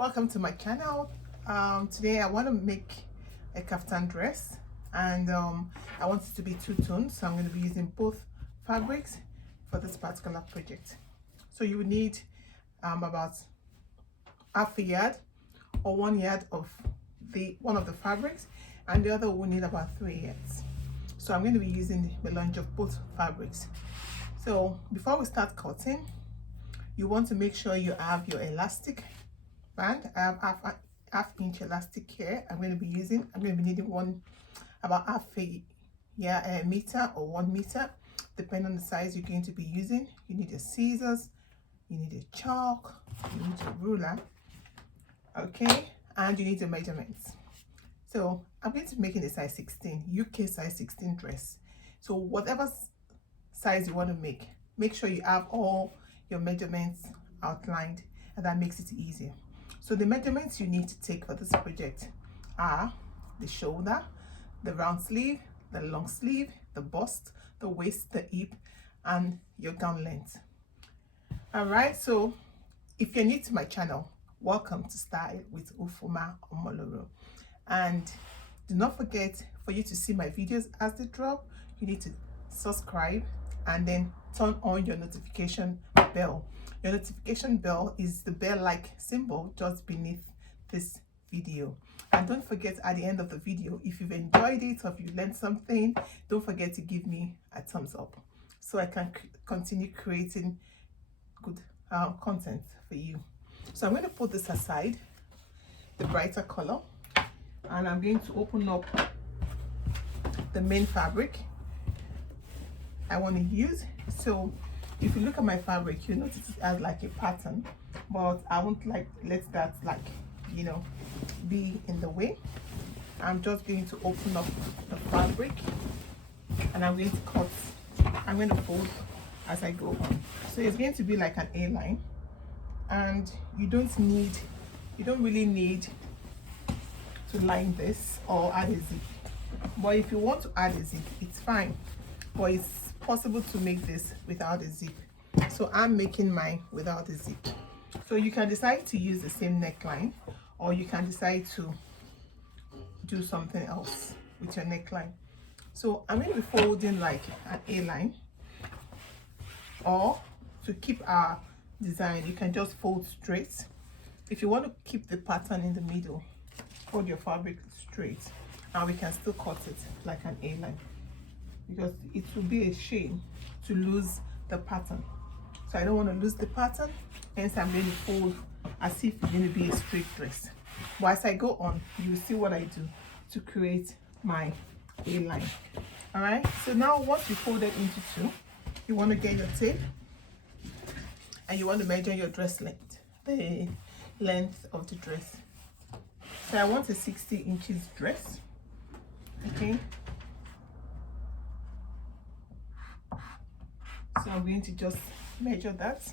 Welcome to my channel. Today I want to make a kaftan dress, and I want it to be two-tone, so I'm going to be using both fabrics for this particular project. So you will need about half a yard or 1 yard of one of the fabrics, and the other will need about 3 yards. So I'm going to be using the melange of both fabrics. So before we start cutting, you want to make sure you have your elastic band. I have half inch elastic here. I'm going to be needing about half a meter or 1 meter, depending on the size you're going to be using. You need your scissors, you need a chalk, you need a ruler, okay, and you need your measurements. So I'm going to be making a size 16, UK size 16 dress. So whatever size you want to make sure you have all your measurements outlined, and that makes it easier. So the measurements you need to take for this project are the shoulder, the round sleeve, the long sleeve, the bust, the waist, the hip, and your gown length. All right, so if you're new to my channel, welcome to Style with Ufuoma Omoluru. And do not forget, for you to see my videos as they drop, you need to subscribe and then turn on your notification bell. Your notification bell is the bell-like symbol just beneath this video. And don't forget, at the end of the video, if you've enjoyed it or if you learned something, don't forget to give me a thumbs up so I can continue creating good content for you. So I'm going to put this aside, the brighter color, and I'm going to open up the main fabric I want to use. So if you look at my fabric, you notice it has like a pattern, but I won't let that be in the way. I'm just going to open up the fabric and I'm going to cut. I'm going to fold as I go on. So it's going to be like an A-line, and you don't really need to line this or add a zip. But if you want to add a zip, it's fine, but it's possible to make this without a zip. So I'm making mine without a zip. So you can decide to use the same neckline, or you can decide to do something else with your neckline. So I'm going to be folding like an A-line, or to keep our design, you can just fold straight. If you want to keep the pattern in the middle, fold your fabric straight, and we can still cut it like an A-line, because it will be a shame to lose the pattern. So I don't want to lose the pattern, hence I'm going to fold as if it's going to be a straight dress. But as I go on, you will see what I do to create my A-line. All right, so now once you fold it into two, you want to get your tape and you want to measure your dress length, the length of the dress. So I want a 60 inches dress, okay. So I'm going to just measure that.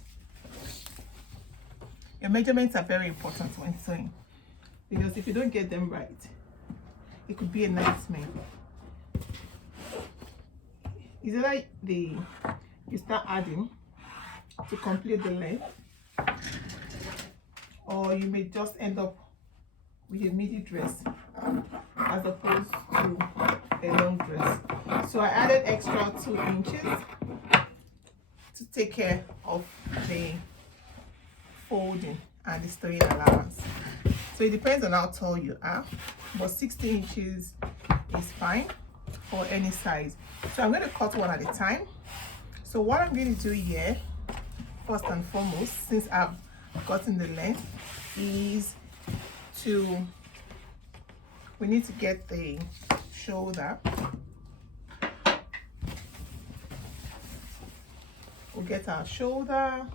Your measurements are very important when sewing, because if you don't get them right, it could be a nightmare. Is it like you start adding to complete the length, or you may just end up with a midi dress as opposed to a long dress. So I added extra 2 inches to take care of the folding and the stowing allowance. So it depends on how tall you are, but 60 inches is fine for any size. So I'm going to cut one at a time. So what I'm going to do here, first and foremost, since I've gotten the length, is we need to get the shoulder. We'll get our shoulder.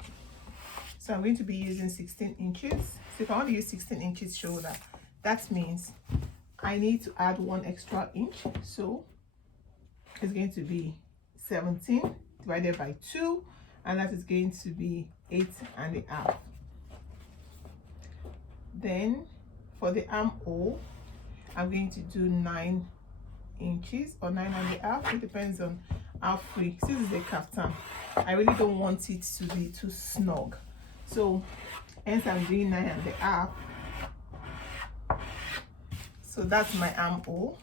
So I'm going to be using 16 inches. So if I want to use 16 inches shoulder, that means I need to add 1 extra inch. So it's going to be 17 divided by 2, and that is going to be 8.5. Then for the armhole, I'm going to do 9 inches or 9.5. It depends on how free. Since it's a kaftan, I really don't want it to be too snug, so hence I'm doing 9.5 So that's my armhole.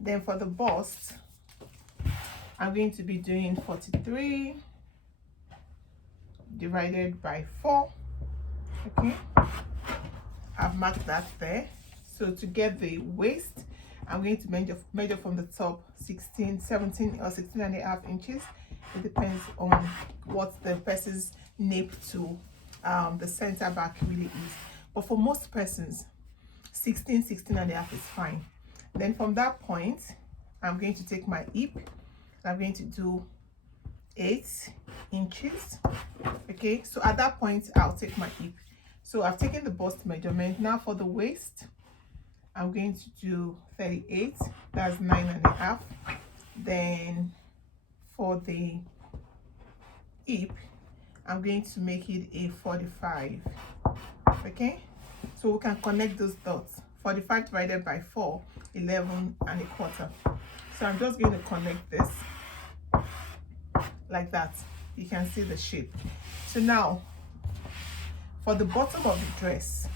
Then for the bust, I'm going to be doing 43 divided by 4. Okay, I've marked that there. So to get the waist, I'm going to measure from the top 16, 17 or 16 and a half inches. It depends on what the person's nape to the center back really is. But for most persons, 16 and a half is fine. Then from that point, I'm going to take my hip. I'm going to do 8 inches. Okay, so at that point, I'll take my hip. So I've taken the bust measurement. Now for the waist, I'm going to do 38. That's 9 and a half. Then for the hip, I'm going to make it a 45. Okay, so we can connect those dots. 45 divided by 4, 11 and a quarter. So I'm just going to connect this like that. You can see the shape. So now for the bottom of the dress,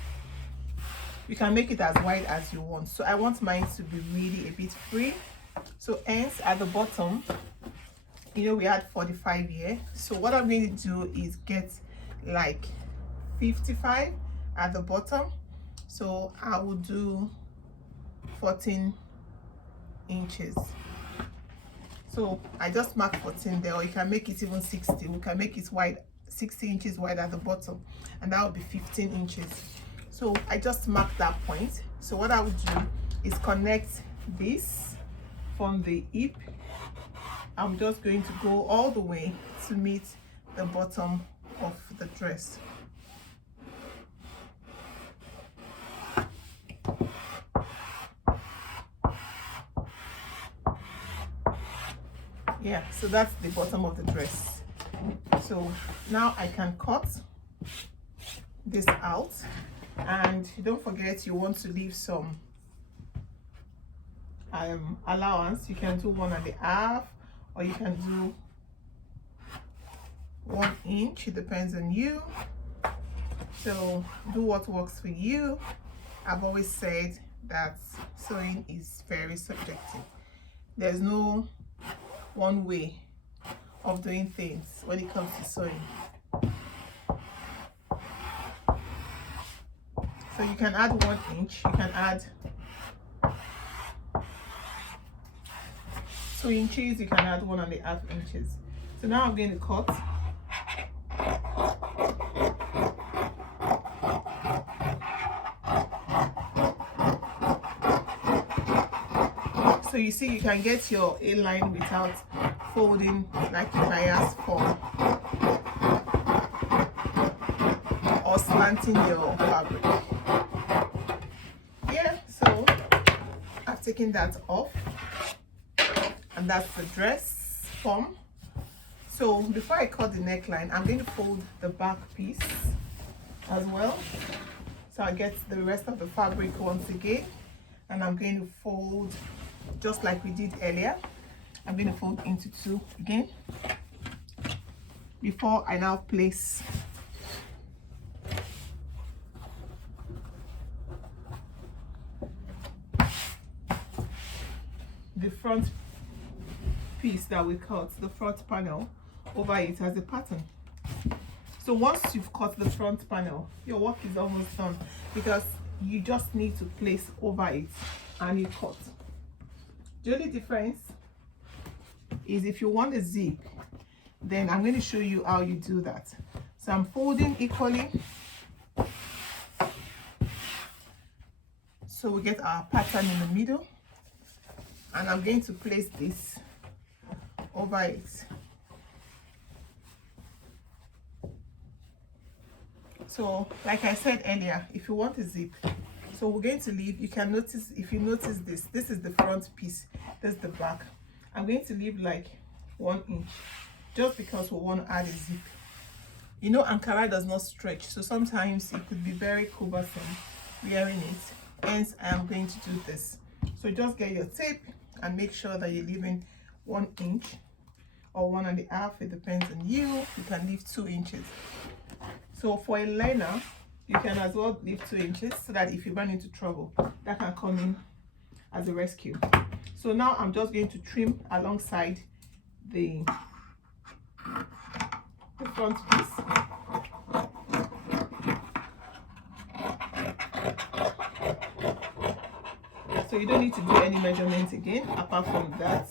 you can make it as wide as you want. So I want mine to be really a bit free. So hence at the bottom, you know, we had 45 here. So what I'm going to do is get like 55 at the bottom. So I will do 14 inches. So I just marked 14 there, or you can make it even 60. We can make it wide, 60 inches wide at the bottom, and that will be 15 inches. So I just marked that point. So what I would do is connect this from the hip. I'm just going to go all the way to meet the bottom of the dress. Yeah, so that's the bottom of the dress. So now I can cut this out, and don't forget you want to leave some allowance. You can do 1 1/2, or you can do 1 inch. It depends on you. So do what works for you. I've always said that sewing is very subjective. There's no one way of doing things when it comes to sewing. So you can add 1 inch, you can add 2 inches, you can add 1 1/2 inches. So now I'm going to cut. So you see, you can get your A-line without folding like you bias for, or slanting your fabric. Yeah, so I've taken that off, and that's the dress form. So before I cut the neckline, I'm going to fold the back piece as well. So I get the rest of the fabric once again, and I'm going to fold just like we did earlier. I'm going to fold into 2 again before I now place the front piece that we cut, the front panel, over it as a pattern. So once you've cut the front panel, your work is almost done, because you just need to place over it and you cut. The only difference is if you want a zip, then I'm going to show you how you do that. So I'm folding equally, so we get our pattern in the middle, and I'm going to place this over it. So like I said earlier, if you want a zip, so we're going to leave, you can notice, if you notice this is the front piece, this is the back. I'm going to leave like 1 inch, just because we want to add a zip. You know, Ankara does not stretch, so sometimes it could be very cumbersome wearing it. Hence I am going to do this. So just get your tape and make sure that you're leaving 1 inch or 1 1/2. It depends on you. You can leave 2 inches. So for a liner, you can as well leave 2 inches so that if you run into trouble, that can come in as a rescue. So now I'm just going to trim alongside the front piece. So you don't need to do any measurements again apart from that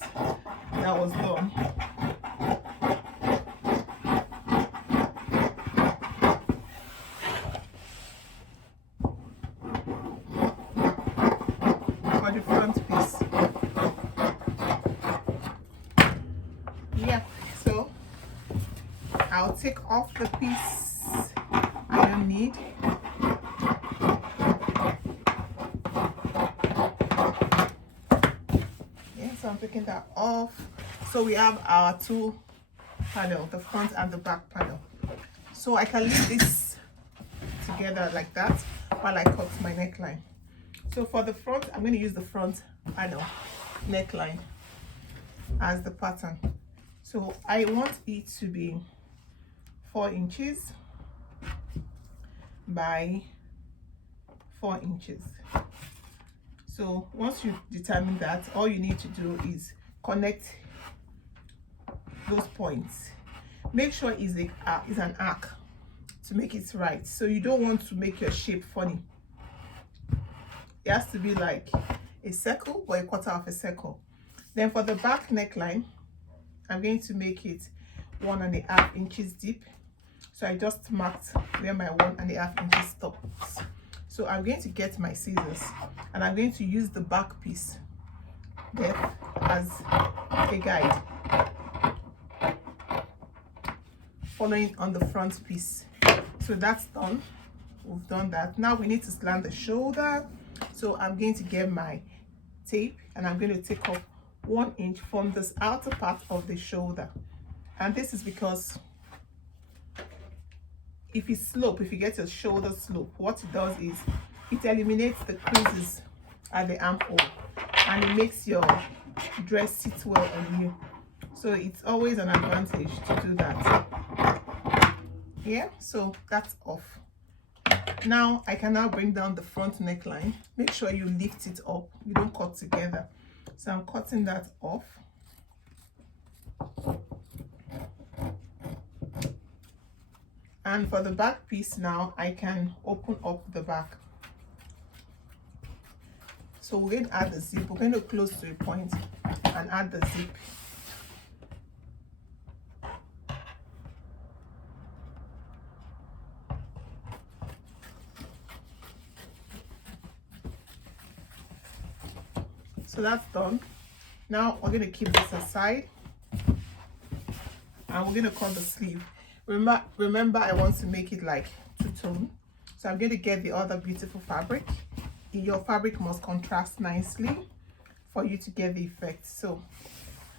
was done. For the front piece. Yeah, so I'll take off the piece I don't need. Yeah, so I'm taking that off. So we have our 2 panel, the front and the back panel. So I can leave this together like that while I cut my neckline. So for the front, I'm going to use the front panel neckline as the pattern. So I want it to be 4 inches by 4 inches. So once you determine that, all you need to do is connect those points. Make sure it's an arc to make it right. So you don't want to make your shape funny. It has to be like a circle or a quarter of a circle. Then for the back neckline, I'm going to make it 1.5 inches deep. So I just marked where my 1.5 inches stops. So I'm going to get my scissors and I'm going to use the back piece depth as a guide, following on the front piece. So that's done. We've done that. Now we need to slant the shoulder. So I'm going to get my tape and I'm going to take off 1 inch from this outer part of the shoulder. And this is because if you get your shoulder slope, what it does is it eliminates the creases at the armhole and it makes your dress sit well on you. So it's always an advantage to do that. Yeah, so that's off. Now I can now bring down the front neckline. Make sure you lift it up, you don't cut together. So I'm cutting that off. And for the back piece now, I can open up the back. So we're going to add the zip. We're going to close to a point and add the zip. So that's done. Now we're going to keep this aside and we're going to cut the sleeve. Remember I want to make it like two-tone. So I'm going to get the other beautiful fabric. Your fabric must contrast nicely for you to get the effect. So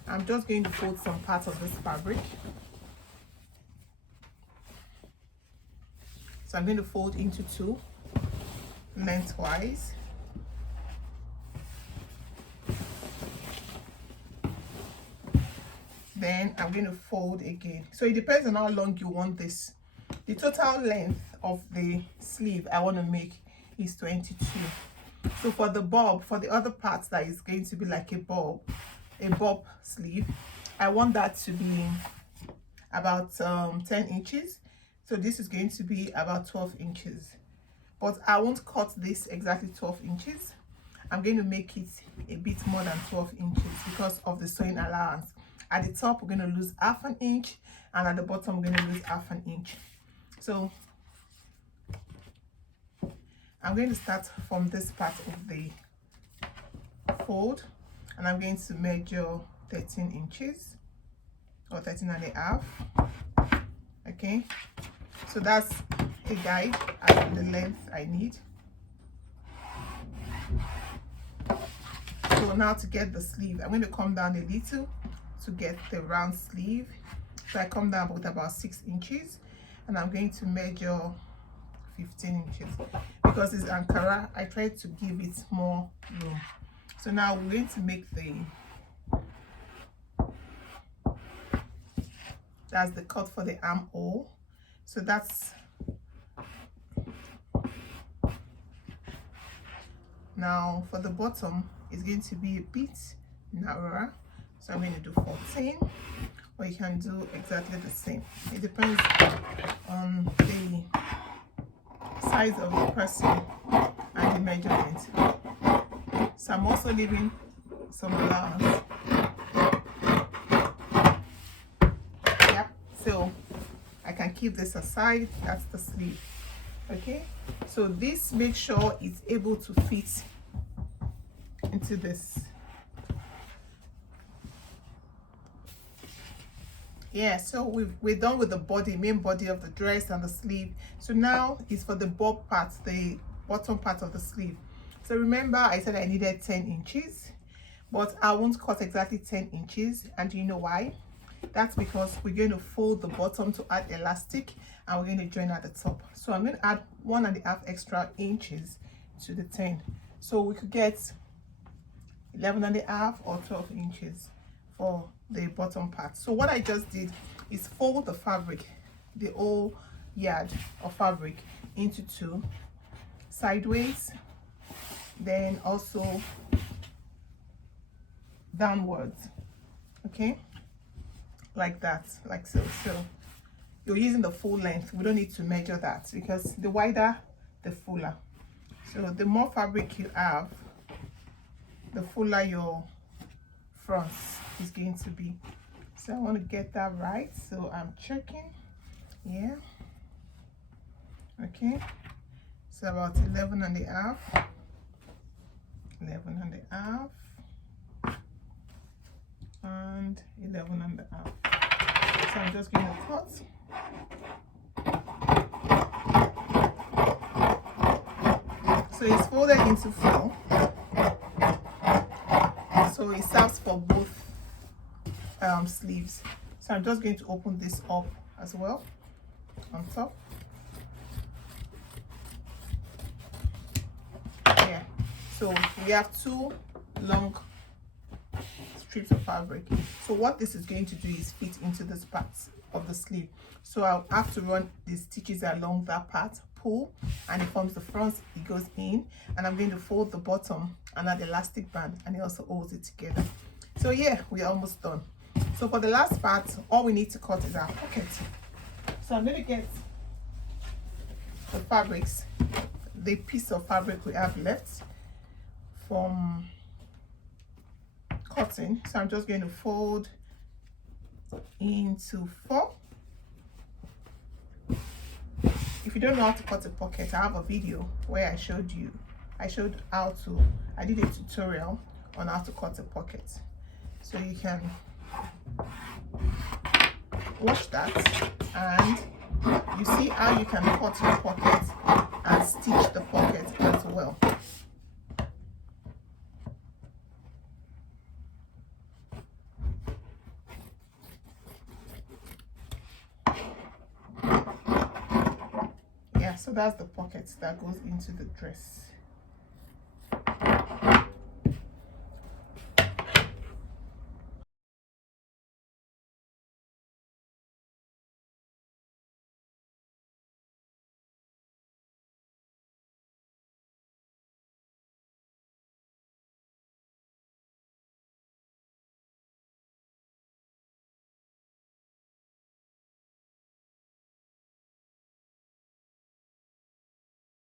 I'm just going to fold some parts of this fabric. So I'm going to fold into 2 lengthwise. Then I'm going to fold again. So it depends on how long you want this. The total length of the sleeve I want to make is 22. So for the bob, for the other parts that is going to be like a bob sleeve, I want that to be about 10 inches. So this is going to be about 12 inches. But I won't cut this exactly 12 inches. I'm going to make it a bit more than 12 inches because of the sewing allowance. At the top, we're going to lose ½ an inch, and at the bottom, we're going to lose ½ an inch. So I'm going to start from this part of the fold, and I'm going to measure 13 inches or 13.5. Okay, so that's a guide at the length I need. So now to get the sleeve, I'm going to come down a little to get the round sleeve. So I come down with about 6 inches and I'm going to measure 15 inches because it's Ankara. I tried to give it more room. So now we're going to make that's the cut for the armhole. So that's Now for the bottom, it's going to be a bit narrower, so I'm going to do 14, or you can do exactly the same. It depends on the size of the person and the measurement. So I'm also leaving some allowance. Yeah, so I can keep this aside. That's the sleeve. Okay, so this, make sure it's able to fit into this. Yeah, so we're done with the body, main body of the dress and the sleeve. So now it's for the bulk part, the bottom part of the sleeve. So remember I said I needed 10 inches, but I won't cut exactly 10 inches. And do you know why? That's because we're going to fold the bottom to add elastic, and we're going to join at the top. So I'm going to add 1.5 extra inches to the 10. So we could get 11.5 or 12 inches for the bottom part. So what I just did is fold the fabric, the whole yard of fabric, into two, sideways, then also downwards. Okay, like that, like so. So you're using the full length. We don't need to measure that, because the wider the fuller. So the more fabric you have, the fuller your front is going to be. So I want to get that right, so I'm checking. Yeah, okay, so about 11.5, 11.5, and 11.5. So I'm just going to cut. So it's folded into 4, so it serves for both sleeves. So I'm just going to open this up as well on top. Yeah, so we have 2 long strips of fabric. So what this is going to do is fit into this part of the sleeve. So I'll have to run the stitches along that part, pull, and it forms the front, it goes in, and I'm going to fold the bottom and add elastic band, and it also holds it together. So yeah, we're almost done. So for the last part, all we need to cut is our pocket. So I'm going to get the fabrics, the piece of fabric we have left from cutting. So I'm just going to fold into 4. If you don't know how to cut a pocket, I have a video where I showed how to, I did a tutorial on how to cut a pocket. So you can watch that, and you see how you can cut your pocket and stitch the pocket as well. Yeah, so that's the pocket that goes into the dress.